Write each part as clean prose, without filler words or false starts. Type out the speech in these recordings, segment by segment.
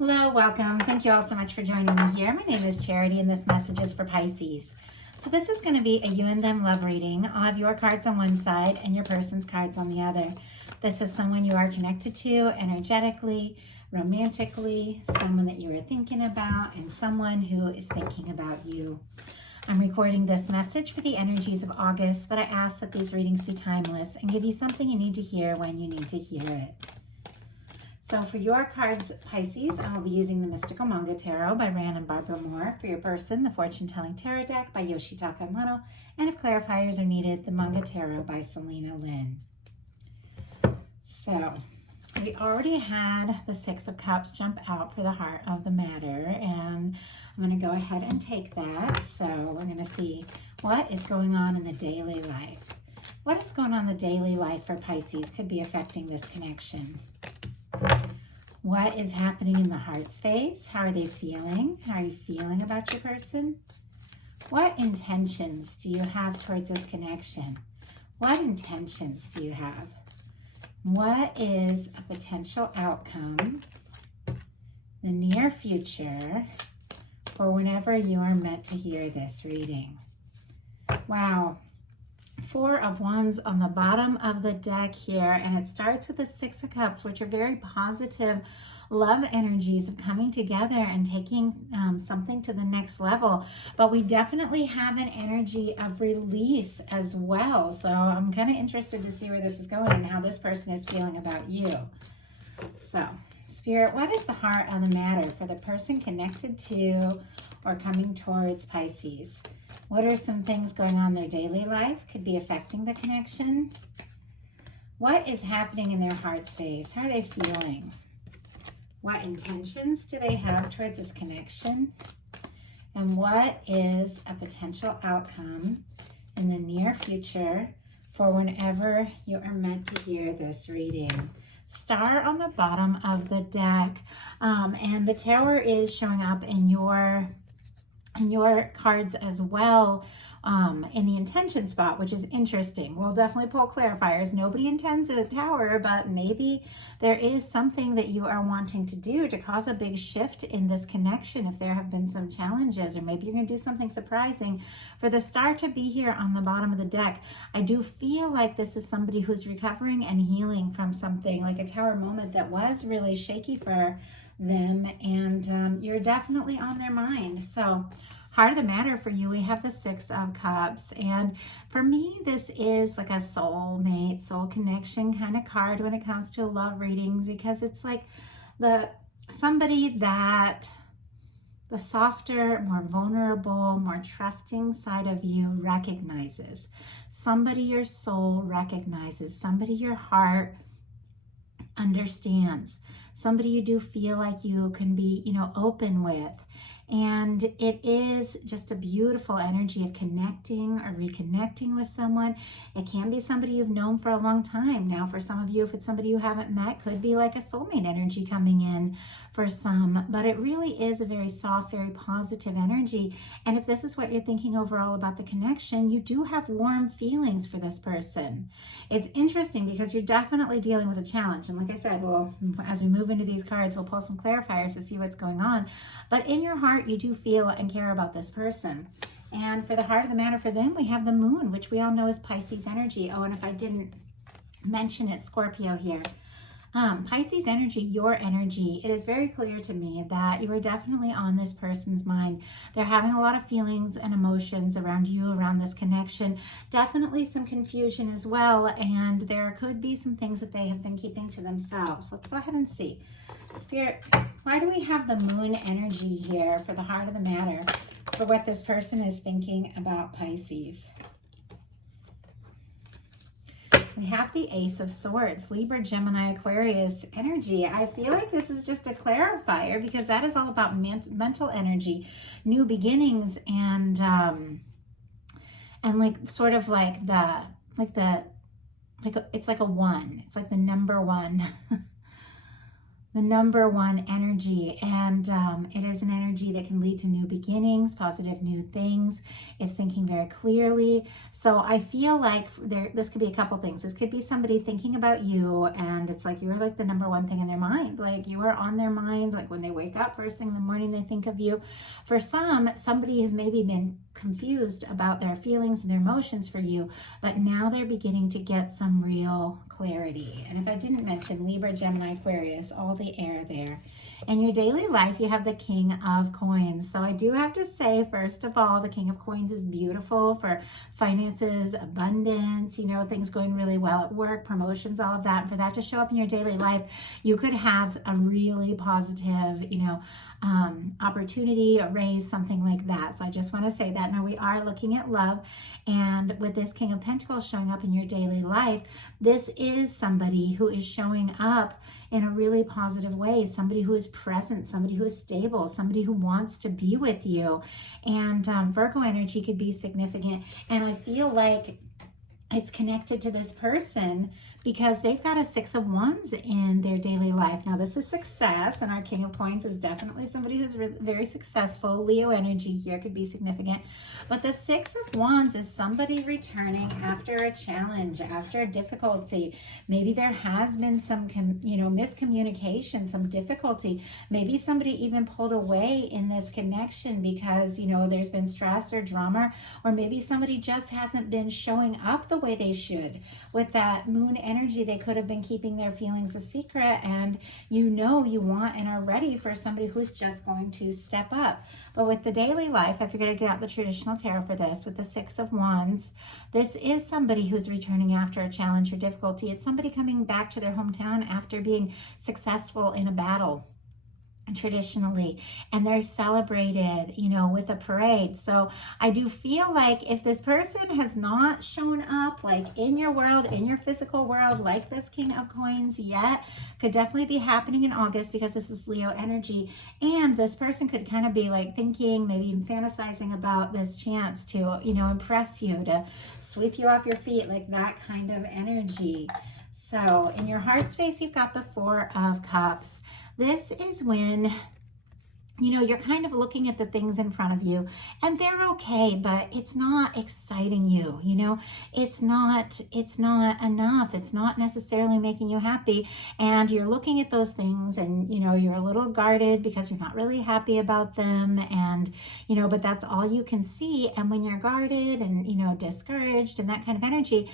Hello, welcome. Thank you all so much for joining me here. My name is Charity and this message is for Pisces. So this is going to be a you and them love reading. I'll have your cards on one side and your person's cards on the other. This is someone you are connected to energetically, romantically, someone that you are thinking about, and someone who is thinking about you. I'm recording this message for the energies of August, but I ask that these readings be timeless and give you something you need to hear when you need to hear it. So for your cards, Pisces, I'll be using the Mystical Manga Tarot by Rand and Barbara Moore. For your person, the Fortune Telling Tarot Deck by Yoshitaka Amano. And if clarifiers are needed, the Manga Tarot by Selena Lynn. So we already had the Six of Cups jump out for the heart of the matter. And I'm going to go ahead and take that. So we're going to see what is going on in the daily life. What is going on in the daily life for Pisces could be affecting this connection. What is happening in the heart space? How are they feeling? How are you feeling about your person? What intentions do you have towards this connection? What intentions do you have? What is a potential outcome in the near future for whenever you are meant to hear this reading? Wow. Four of Wands on the bottom of the deck here, and it starts with the Six of Cups, which are very positive love energies of coming together and taking something to the next level. But we definitely have an energy of release as well. So I'm kind of interested to see where this is going and how this person is feeling about you. So Spirit, what is the heart of the matter for the person connected to or coming towards Pisces? What are some things going on in their daily life? Could be affecting the connection. What is happening in their heart space? How are they feeling? What intentions do they have towards this connection? And what is a potential outcome in the near future for whenever you are meant to hear this reading? Star on the bottom of the deck, and the Tower is showing up in your cards as well, in the intention spot, which is interesting. We'll definitely pull clarifiers. Nobody intends a tower, but maybe there is something that you are wanting to do to cause a big shift in this connection if there have been some challenges, or maybe you're going to do something surprising. For the star to be here on the bottom of the deck, I do feel like this is somebody who's recovering and healing from something, like a tower moment that was really shaky for them, and you're definitely on their mind. So heart of the matter for you, we have the Six of Cups, and for me this is like a soulmate, soul connection kind of card when it comes to love readings, because it's like somebody that the softer, more vulnerable, more trusting side of you recognizes, somebody your soul recognizes, somebody your heart understands, somebody you do feel like you can be, open with. And it is just a beautiful energy of connecting or reconnecting with someone. It can be somebody you've known for a long time. Now, for some of you, if it's somebody you haven't met, could be like a soulmate energy coming in for some. But it really is a very soft, very positive energy. And if this is what you're thinking overall about the connection, you do have warm feelings for this person. It's interesting because you're definitely dealing with a challenge. And like I said, well, as we move into these cards, we'll pull some clarifiers to see what's going on. But in your heart, you do feel and care about this person. And for the heart of the matter for them, we have the moon, which we all know is Pisces energy. Oh, and if I didn't mention it, Scorpio here. Pisces energy, your energy, it is very clear to me that you are definitely on this person's mind. They're having a lot of feelings and emotions around you, around this connection. Definitely some confusion as well, and there could be some things that they have been keeping to themselves. Let's go ahead and see. Spirit, why do we have the moon energy here for the heart of the matter, for what this person is thinking about Pisces? We have the Ace of Swords, Libra, Gemini, Aquarius energy. I feel like this is just a clarifier because that is all about mental energy, new beginnings, and like sort of like it's like a one. It's like the number one. the number one energy, and it is an energy that can lead to new beginnings, positive new things. It's thinking very clearly. So I feel like this could be a couple things. This could be somebody thinking about you, and it's like you're like the number one thing in their mind. Like you are on their mind. Like when they wake up first thing in the morning, they think of you. For some, somebody has maybe been confused about their feelings and their emotions for you, but now they're beginning to get some real clarity. And if I didn't mention Libra, Gemini, Aquarius, all the air there. In your daily life, you have the King of Coins. So I do have to say, first of all, the King of Coins is beautiful for finances, abundance, you know, things going really well at work, promotions, all of that. And for that to show up in your daily life, you could have a really positive, you know, opportunity, a raise, something like that. So I just want to say that. Now we are looking at love, and with this King of Pentacles showing up in your daily life, this is somebody who is showing up in a really positive way, somebody who is present, somebody who is stable, somebody who wants to be with you. And Virgo energy could be significant. And I feel like it's connected to this person because they've got a 6 of Wands in their daily life. Now, this is success, and our King of Coins is definitely somebody who's very successful. Leo energy here could be significant. But the 6 of Wands is somebody returning after a challenge, after a difficulty. Maybe there has been some, miscommunication, some difficulty. Maybe somebody even pulled away in this connection because, there's been stress or drama, or maybe somebody just hasn't been showing up the way they should. With that moon energy, they could have been keeping their feelings a secret, and you want and are ready for somebody who's just going to step up. But with the daily life, if you're going to get out the traditional tarot for this, with the 6 of Wands, this is somebody who's returning after a challenge or difficulty. It's somebody coming back to their hometown after being successful in a battle traditionally, and they're celebrated, with a parade. So I do feel like if this person has not shown up like in your world, in your physical world, like this King of Coins yet, could definitely be happening in August because this is Leo energy. And this person could kind of be like thinking, maybe even fantasizing about this chance to, impress you, to sweep you off your feet, like that kind of energy. So in your heart space, you've got the 4 of Cups. This is when, you're kind of looking at the things in front of you and they're okay, but it's not exciting you, it's not enough. It's not necessarily making you happy. And you're looking at those things and, you're a little guarded because you're not really happy about them. And, but that's all you can see. And when you're guarded and, discouraged and that kind of energy,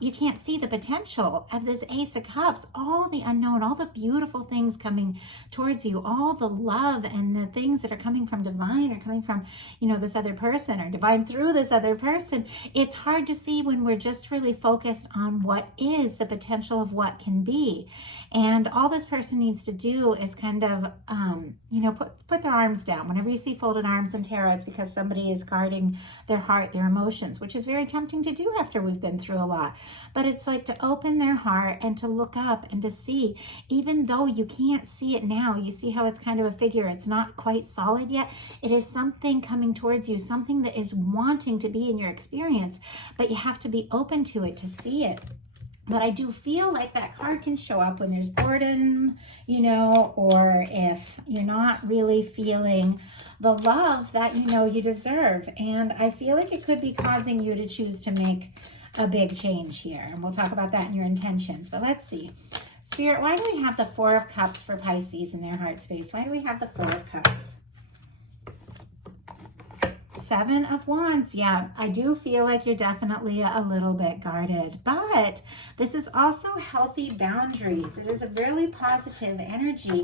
you can't see the potential of this Ace of Cups, all the unknown, all the beautiful things coming towards you, all the love and the things that are coming from divine or coming from, this other person, or divine through this other person. It's hard to see when we're just really focused on what is the potential of what can be. And all this person needs to do is kind of, put their arms down. Whenever you see folded arms in tarot, it's because somebody is guarding their heart, their emotions, which is very tempting to do after we've been through a lot. But it's like to open their heart and to look up and to see, even though you can't see it now, you see how it's kind of a figure. It's not quite solid yet. It is something coming towards you, something that is wanting to be in your experience, but you have to be open to it to see it. But I do feel like that card can show up when there's boredom, or if you're not really feeling the love that you deserve. And I feel like it could be causing you to choose to make a big change here. And we'll talk about that in your intentions. But let's see. Spirit, why do we have the 4 of Cups for Pisces in their heart space? Why do we have the 4 of Cups? 7 of Wands. Yeah, I do feel like you're definitely a little bit guarded, but this is also healthy boundaries. It is a really positive energy,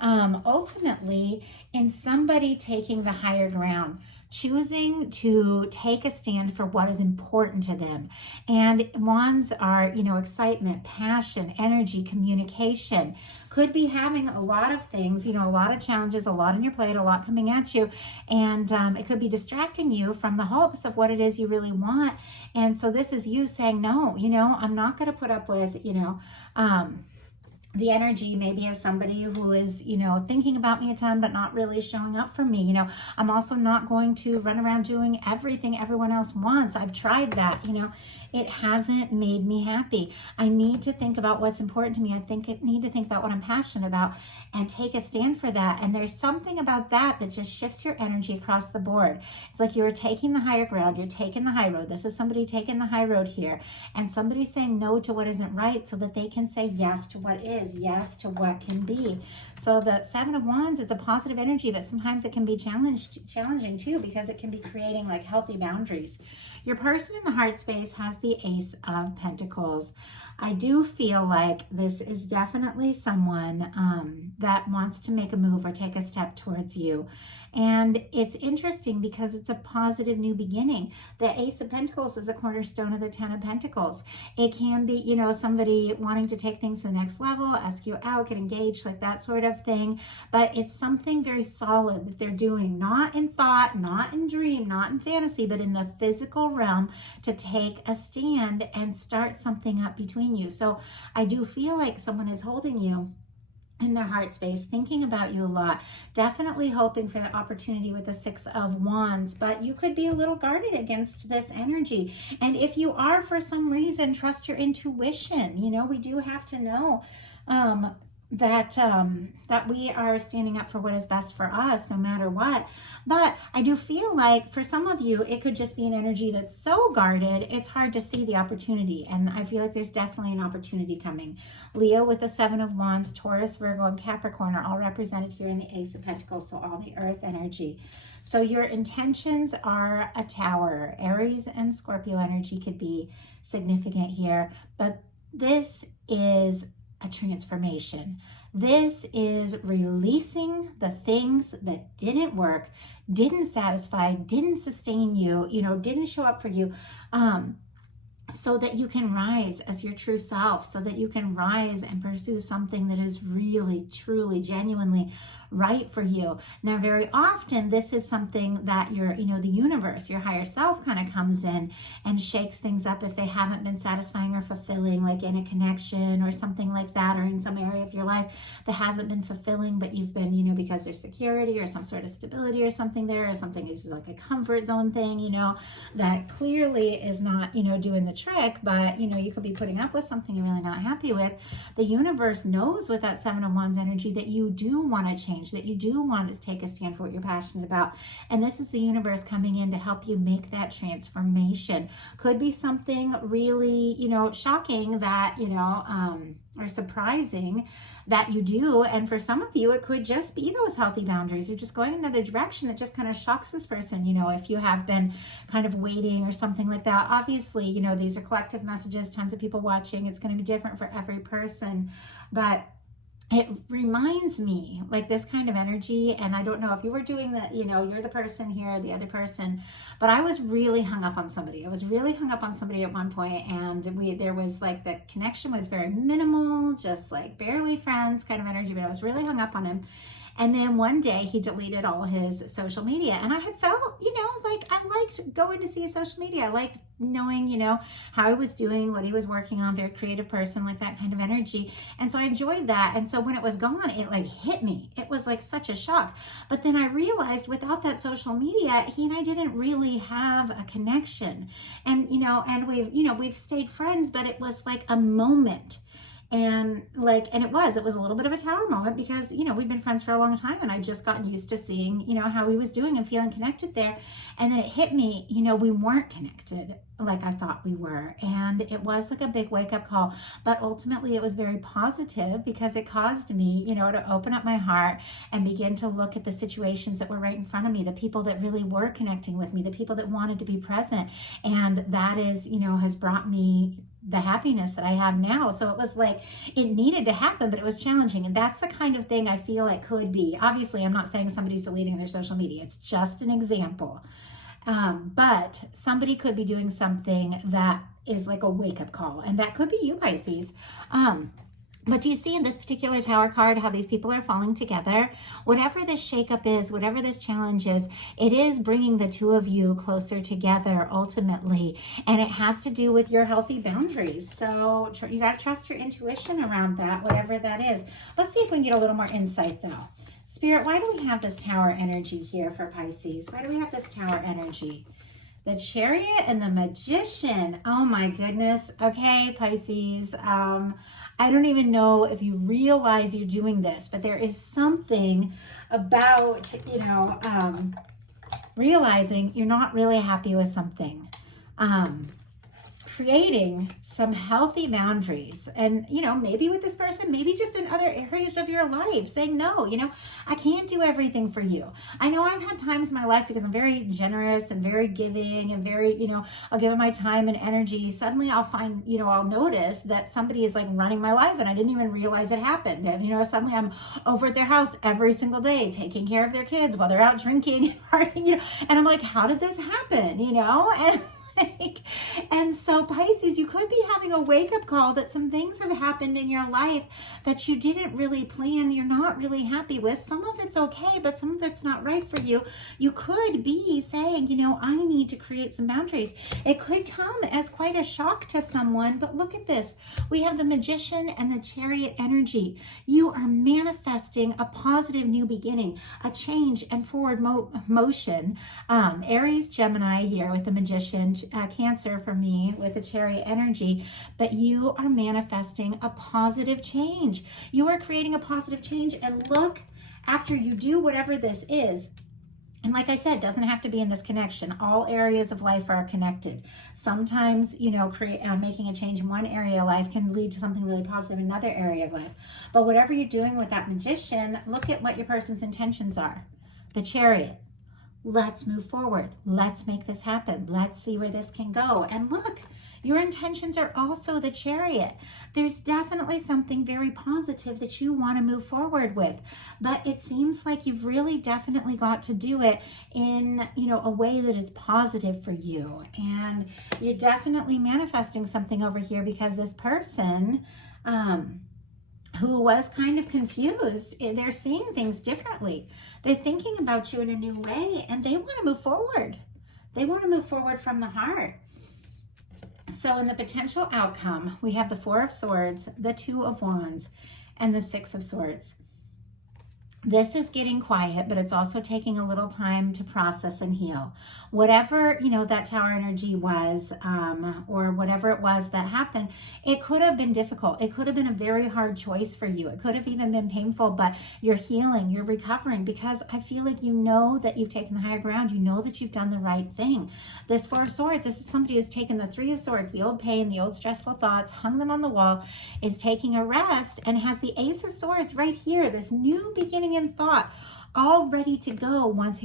ultimately, in somebody taking the higher ground, choosing to take a stand for what is important to them. And wands are, excitement, passion, energy, communication. Could be having a lot of things, a lot of challenges, a lot on your plate, a lot coming at you. And it could be distracting you from the hopes of what it is you really want. And so this is you saying, no, I'm not going to put up with, the energy maybe of somebody who is, thinking about me a ton, but not really showing up for me. I'm also not going to run around doing everything everyone else wants. I've tried that, it hasn't made me happy. I need to think about what's important to me. I need to think about what I'm passionate about and take a stand for that. And there's something about that that just shifts your energy across the board. It's like you're taking the higher ground, you're taking the high road. This is somebody taking the high road here, and somebody's saying no to what isn't right so that they can say yes to what is, yes to what can be. So the Seven of Wands, it's a positive energy, but sometimes it can be challenging too, because it can be creating like healthy boundaries. Your person in the heart space has the Ace of Pentacles. I do feel like this is definitely someone that wants to make a move or take a step towards you. And it's interesting because it's a positive new beginning. The Ace of Pentacles is a cornerstone of the Ten of Pentacles. It can be, you know, somebody wanting to take things to the next level, ask you out, get engaged, like that sort of thing. But it's something very solid that they're doing, not in thought, not in dream, not in fantasy, but in the physical realm, to take a stand and start something up between you. So I do feel like someone is holding you in their heart space, thinking about you a lot, definitely hoping for the opportunity with the Six of Wands, but you could be a little guarded against this energy. And if you are, for some reason, trust your intuition. You know, we do have to know that we are standing up for what is best for us no matter what. But I do feel like for some of you, it could just be an energy that's so guarded, it's hard to see the opportunity. And I feel like there's definitely an opportunity coming. Leo with the Seven of Wands, Taurus, Virgo, and Capricorn are all represented here in the Ace of Pentacles, so all the earth energy. So your intentions are a Tower. Aries and Scorpio energy could be significant here, but this is a transformation. This is releasing the things that didn't work, didn't satisfy, didn't sustain you, you know, didn't show up for you, so that you can rise as your true self, so that you can rise and pursue something that is really, truly, genuinely right for you. Now, very often this is something that the universe, your higher self kind of comes in and shakes things up if they haven't been satisfying or fulfilling, like in a connection or something like that, or in some area of your life that hasn't been fulfilling, but you've been, because there's security or some sort of stability or something there, or something is like a comfort zone thing, that clearly is not, doing the trick, but, you could be putting up with something you're really not happy with. The universe knows with that Seven of Wands energy that you do want to change, that you do want to take a stand for what you're passionate about. And this is the universe coming in to help you make that transformation. Could be something really, shocking that, or surprising that you do. And for some of you, it could just be those healthy boundaries. You're just going another direction that just kind of shocks this person. If you have been kind of waiting or something like that, obviously, these are collective messages, tons of people watching. It's going to be different for every person, but it reminds me like this kind of energy. And I don't know if you were doing that, you're the person here, the other person, but I was really hung up on somebody. I was really hung up on somebody at one point, and there was like the connection was very minimal, just like barely friends kind of energy, but I was really hung up on him. And then one day he deleted all his social media, and I had felt, like I liked going to see his social media. I liked knowing, how he was doing, what he was working on, very creative person, like that kind of energy. And so I enjoyed that. And so when it was gone, it like hit me. It was like such a shock. But then I realized without that social media, he and I didn't really have a connection. And, and we've stayed friends, but it was like a moment. And it was a little bit of a tower moment because, we'd been friends for a long time, and I'd just gotten used to seeing, how he was doing and feeling connected there. And then it hit me, we weren't connected like I thought we were. And it was like a big wake up call, but ultimately it was very positive because it caused me, to open up my heart and begin to look at the situations that were right in front of me, the people that really were connecting with me, the people that wanted to be present. And that is, has brought me the happiness that I have now. So it was like, it needed to happen, but it was challenging. And that's the kind of thing I feel it could be. Obviously, I'm not saying somebody's deleting their social media. It's just an example. But somebody could be doing something that is like a wake-up call. And that could be you, Pisces. But do you see in this particular Tower card how these people are falling together? Whatever this shakeup is, whatever this challenge is, it is bringing the two of you closer together ultimately. And it has to do with your healthy boundaries. So you got to trust your intuition around that, whatever that is. Let's see if we can get a little more insight though. Spirit, why do we have this Tower energy here for Pisces? Why do we have this Tower energy? The Chariot and the Magician. Oh my goodness. Okay, Pisces. I don't even know if you realize you're doing this, but there is something about, realizing you're not really happy with something. Creating some healthy boundaries, and maybe with this person, maybe just in other areas of your life, saying no, I can't do everything for you. I know I've had times in my life, because I'm very generous and very giving and very, I'll give my time and energy. Suddenly I'll find, I'll notice that somebody is like running my life and I didn't even realize it happened. And suddenly I'm over at their house every single day, taking care of their kids while they're out drinking and partying, and I'm like, how did this happen? And so Pisces, you could be having a wake-up call that some things have happened in your life that you didn't really plan, you're not really happy with. Some of it's okay, but some of it's not right for you. You could be saying, I need to create some boundaries. It could come as quite a shock to someone, but look at this. We have the Magician and the Chariot energy. You are manifesting a positive new beginning, a change and forward motion. Aries, Gemini here with the Magician, Cancer for me with the Chariot energy, but you are manifesting a positive change. You are creating a positive change, and look, after you do whatever this is, and like I said, it doesn't have to be in this connection. All areas of life are connected. Sometimes, making a change in one area of life can lead to something really positive in another area of life. But whatever you're doing with that Magician, look at what your person's intentions are. The Chariot. Let's move forward. Let's make this happen. Let's see where this can go. And look, your intentions are also the Chariot. There's definitely something very positive that you want to move forward with, but it seems like you've really definitely got to do it in, a way that is positive for you. And you're definitely manifesting something over here, because this person, who was kind of confused, they're seeing things differently. They're thinking about you in a new way, and they want to move forward. They want to move forward from the heart. So in the potential outcome, we have the Four of Swords, the Two of Wands, and the Six of Swords. This is getting quiet, but it's also taking a little time to process and heal. Whatever, that Tower energy was, or whatever it was that happened, it could have been difficult. It could have been a very hard choice for you. It could have even been painful, but you're healing, you're recovering, because I feel like that you've taken the higher ground. You know that you've done the right thing. This Four of Swords, this is somebody who's taken the Three of Swords, the old pain, the old stressful thoughts, hung them on the wall, is taking a rest, and has the Ace of Swords right here, this new beginning in thought, all ready to go once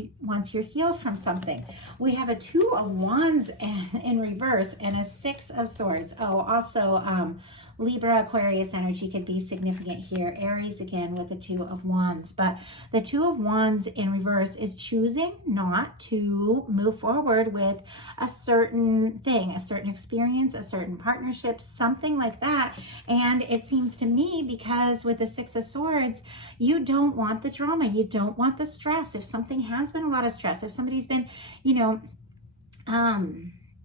you're healed from something. We have a Two of Wands in reverse and a Six of Swords. Oh, also Libra, Aquarius energy could be significant here. Aries again with the Two of Wands. But the Two of Wands in reverse is choosing not to move forward with a certain thing, a certain experience, a certain partnership, something like that. And it seems to me, because with the Six of Swords, you don't want the drama. You don't want the stress. If something has been a lot of stress, if somebody's been,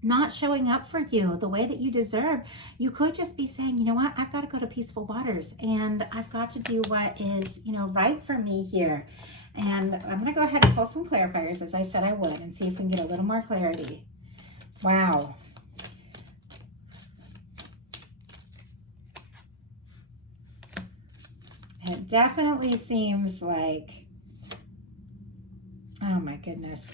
not showing up for you the way that you deserve, you could just be saying, you know what, I've got to go to peaceful waters, and I've got to do what is, right for me here. And I'm going to go ahead and pull some clarifiers, as I said I would, and see if we can get a little more clarity. Wow. It definitely seems like, oh my goodness,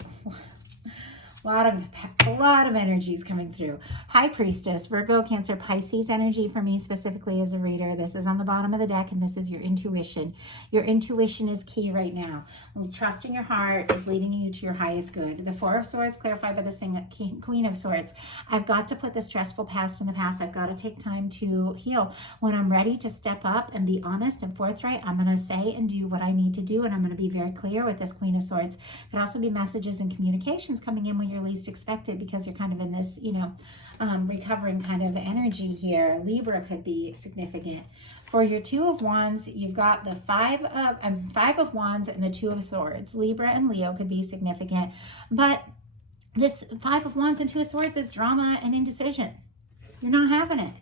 a lot of energies coming through. High Priestess, Virgo, Cancer, Pisces energy for me specifically as a reader. This is on the bottom of the deck, and this is your intuition. Your intuition is key right now. Trusting your heart is leading you to your highest good. The Four of Swords clarified by the Queen of Swords. I've got to put the stressful past in the past. I've got to take time to heal. When I'm ready to step up and be honest and forthright, I'm going to say and do what I need to do, and I'm going to be very clear with this Queen of Swords. It could also be messages and communications coming in when you're least expected, because you're kind of in this, recovering kind of energy here. Libra could be significant. For your Two of Wands, you've got the Five of Wands and the Two of Swords. Libra and Leo could be significant, but this Five of Wands and Two of Swords is drama and indecision. You're not having it.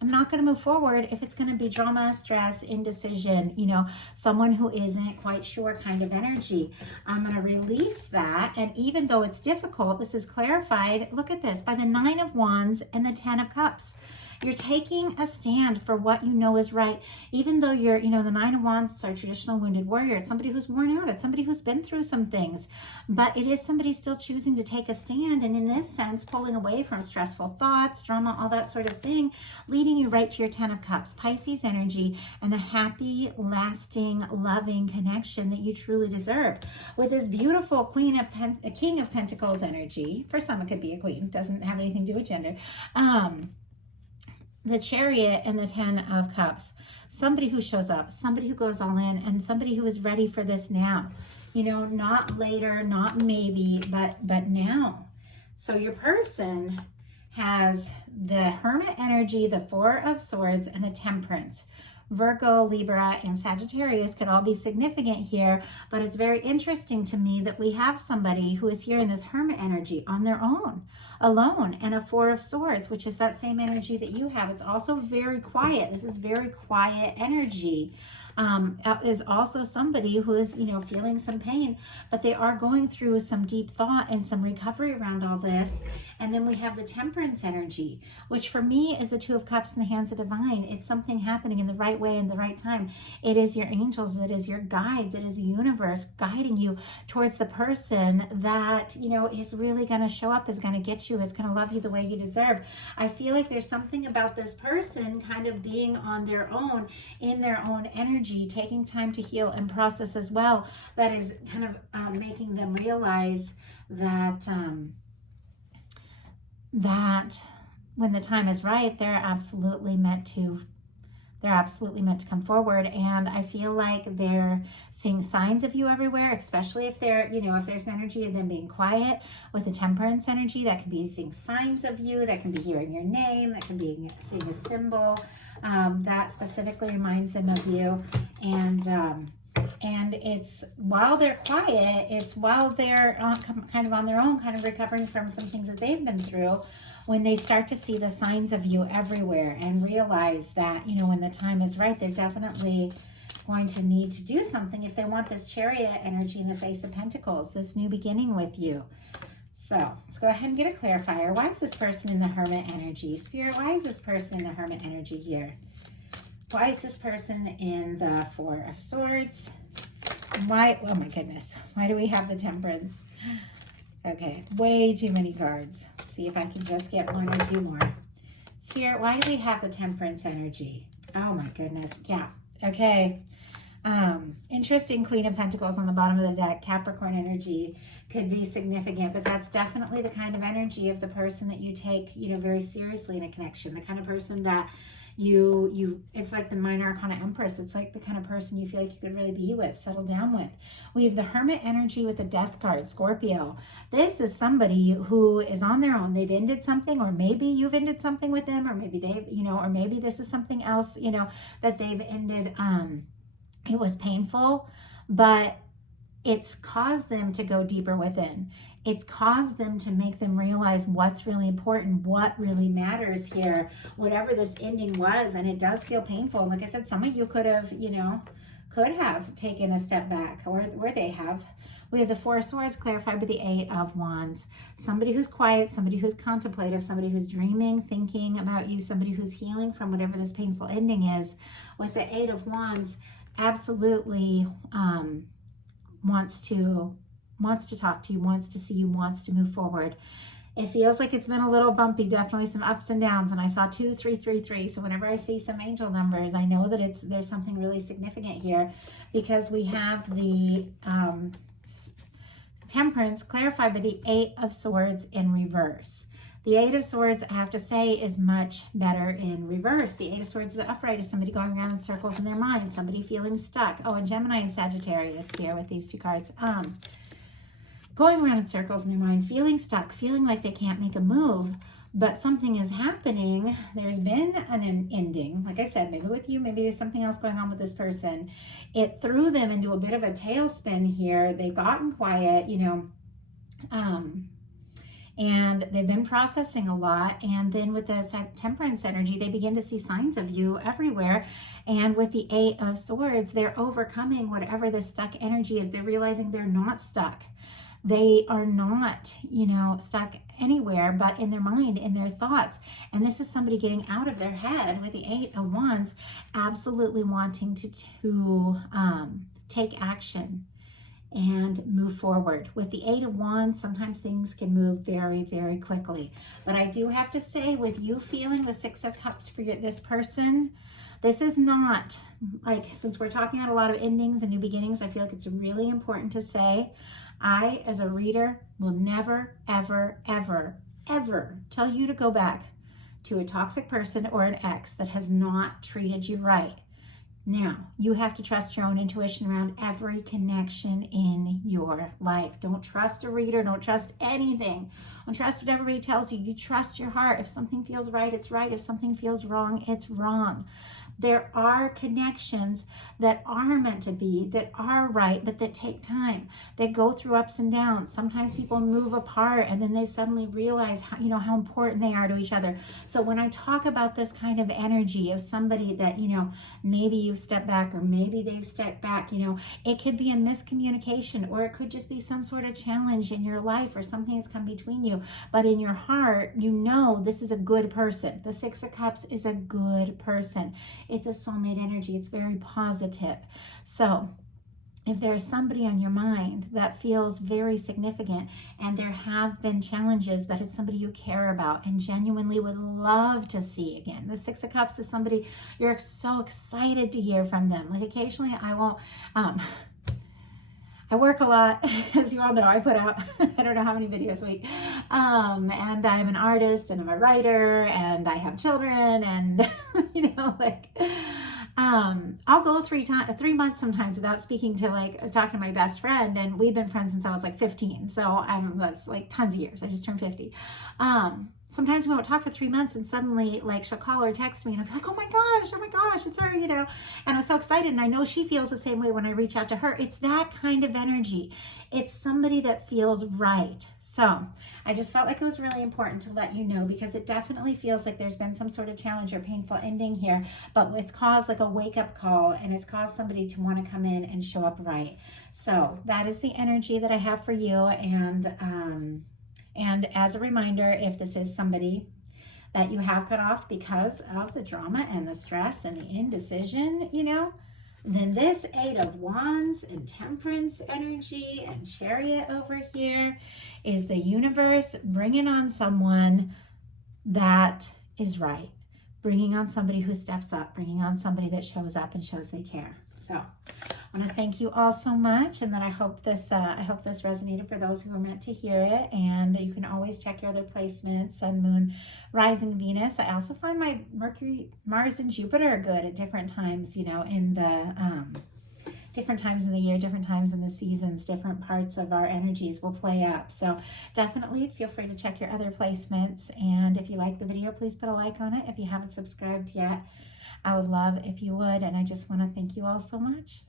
I'm not going to move forward if it's going to be drama, stress, indecision, you know, someone who isn't quite sure kind of energy. I'm going to release that. And even though it's difficult, this is clarified. Look at this, by the 9 of Wands and the 10 of Cups. You're taking a stand for what you know is right. Even though you're, you know, the 9 of Wands is our traditional wounded warrior. It's somebody who's worn out. It's somebody who's been through some things. But it is somebody still choosing to take a stand. And in this sense, pulling away from stressful thoughts, drama, all that sort of thing, leading you right to your 10 of Cups, Pisces energy, and a happy, lasting, loving connection that you truly deserve. With this beautiful King of Pentacles energy, for some it could be a queen, doesn't have anything to do with gender, the Chariot and the 10 of Cups, somebody who shows up, somebody who goes all in, and somebody who is ready for this now. You know, not later, not maybe, but now. So your person has the Hermit energy, the 4 of Swords, and the Temperance. Virgo, Libra, and Sagittarius could all be significant here, but it's very interesting to me that we have somebody who is here in this Hermit energy on their own, alone, and a 4 of Swords, which is that same energy that you have. It's also very quiet. This is very quiet energy. Is also somebody who is, you know, feeling some pain, but they are going through some deep thought and some recovery around all this. And then we have the Temperance energy, which for me is the 2 of Cups in the hands of divine. It's something happening in the right way in the right time. It is your angels, it is your guides, it is the universe guiding you towards the person that, you know, is really going to show up, is going to get you, is going to love you the way you deserve. I feel like there's something about this person kind of being on their own, in their own energy, taking time to heal and process as well, that is kind of making them realize that that when the time is right, they're absolutely meant to come forward. And I feel like they're seeing signs of you everywhere, especially if they're, you know, if there's an energy of them being quiet. With the Temperance energy, that can be seeing signs of you, that can be hearing your name, that can be seeing a symbol that specifically reminds them of you. And it's while they're quiet, it's while they're kind of on their own, kind of recovering from some things that they've been through, when they start to see the signs of you everywhere and realize that, you know, when the time is right, they're definitely going to need to do something if they want this Chariot energy and this Ace of Pentacles, this new beginning with you. So let's go ahead and get a clarifier. Why is this person in the Hermit energy? Spirit, why is this person in the Hermit energy here? Why is this person in the 4 of Swords? And why, oh my goodness, why do we have the Temperance? Okay, way too many cards. Let's see if I can just get 1 or 2 more. Spirit, why do we have the Temperance energy? Oh my goodness, yeah, okay. Interesting Queen of Pentacles on the bottom of the deck. Capricorn energy could be significant, but that's definitely the kind of energy of the person that you take, you know, very seriously in a connection. The kind of person that it's like the Minor Arcana Empress. It's like the kind of person you feel like you could really be with, settle down with. We have the Hermit energy with the Death card, Scorpio. This is somebody who is on their own. They've ended something, or maybe you've ended something with them, or maybe they've, you know, or maybe this is something else, you know, that they've ended. It was painful, but it's caused them to go deeper within. It's caused them to make them realize what's really important, what really matters here, whatever this ending was. And it does feel painful. And like I said, some of you could have, you know, could have taken a step back, or where they have. We have the 4 of Swords clarified by the 8 of Wands. Somebody who's quiet, somebody who's contemplative, somebody who's dreaming, thinking about you, somebody who's healing from whatever this painful ending is. With the 8 of Wands, absolutely wants to talk to you, wants to see you, wants to move forward. It feels like it's been a little bumpy, definitely some ups and downs. And I saw 2, 3, 3, 3. So whenever I see some angel numbers, I know that there's something really significant here, because we have the Temperance clarified by the 8 of Swords in reverse. The 8 of Swords, I have to say, is much better in reverse. The 8 of Swords is upright, is somebody going around in circles in their mind, somebody feeling stuck. Oh, and Gemini and Sagittarius here with these 2 cards. Going around in circles in their mind, feeling stuck, feeling like they can't make a move, but something is happening. There's been an ending. Like I said, maybe with you, maybe there's something else going on with this person. It threw them into a bit of a tailspin here. They've gotten quiet, you know. and they've been processing a lot. And then with the Temperance energy, they begin to see signs of you everywhere. And with the Eight of Swords, they're overcoming whatever the stuck energy is. They're realizing they're not stuck. They are not, stuck anywhere but in their mind, in their thoughts. And this is somebody getting out of their head with the Eight of Wands, absolutely wanting to take action and move forward. With the Eight of Wands, sometimes things can move very, very quickly. But I do have to say, with you feeling the Six of Cups for this person, this is not, like, since we're talking about a lot of endings and new beginnings, I feel like it's really important to say, I, as a reader, will never, ever, ever, ever tell you to go back to a toxic person or an ex that has not treated you right. Now, you have to trust your own intuition around every connection in your life. Don't trust a reader. Don't trust anything. Don't trust what everybody tells you. You trust your heart. If something feels right, it's right. If something feels wrong, it's wrong. There are connections that are meant to be, that are right, but that take time, that go through ups and downs. Sometimes people move apart and then they suddenly realize how important they are to each other. So when I talk about this kind of energy of somebody that, maybe you've stepped back or maybe they've stepped back, it could be a miscommunication, or it could just be some sort of challenge in your life or something that's come between you. But in your heart, this is a good person. The Six of Cups is a good person. It's a soulmate energy. It's very positive. So if there's somebody on your mind that feels very significant and there have been challenges, but it's somebody you care about and genuinely would love to see again. The Six of Cups is somebody you're so excited to hear from them. Like, occasionally I won't, I work a lot, as you all know. I put out, I don't know how many videos a week. And I'm an artist and I'm a writer and I have children and, I'll go 3 months sometimes without speaking to talking to my best friend. And we've been friends since I was 15. So that's tons of years. I just turned 50. Sometimes we won't talk for 3 months and suddenly she'll call or text me and I'll be like, oh my gosh, it's her, and I'm so excited. And I know she feels the same way when I reach out to her. It's that kind of energy. It's somebody that feels right. So I just felt like it was really important to let you know, because it definitely feels like there's been some sort of challenge or painful ending here, but it's caused a wake up call, and it's caused somebody to want to come in and show up right. So that is the energy that I have for you. And as a reminder, if this is somebody that you have cut off because of the drama and the stress and the indecision, then this Eight of Wands and Temperance energy and Chariot over here is the universe bringing on someone that is right, bringing on somebody who steps up, bringing on somebody that shows up and shows they care. So I want to thank you all so much, and that I hope this resonated for those who were meant to hear it. And you can always check your other placements: Sun, Moon, Rising, Venus. I also find my Mercury, Mars, and Jupiter are good at different times, in the different times in the year, different times in the seasons, different parts of our energies will play up. So definitely feel free to check your other placements. And if you like the video, please put a like on it. If you haven't subscribed yet, I would love if you would. And I just want to thank you all so much.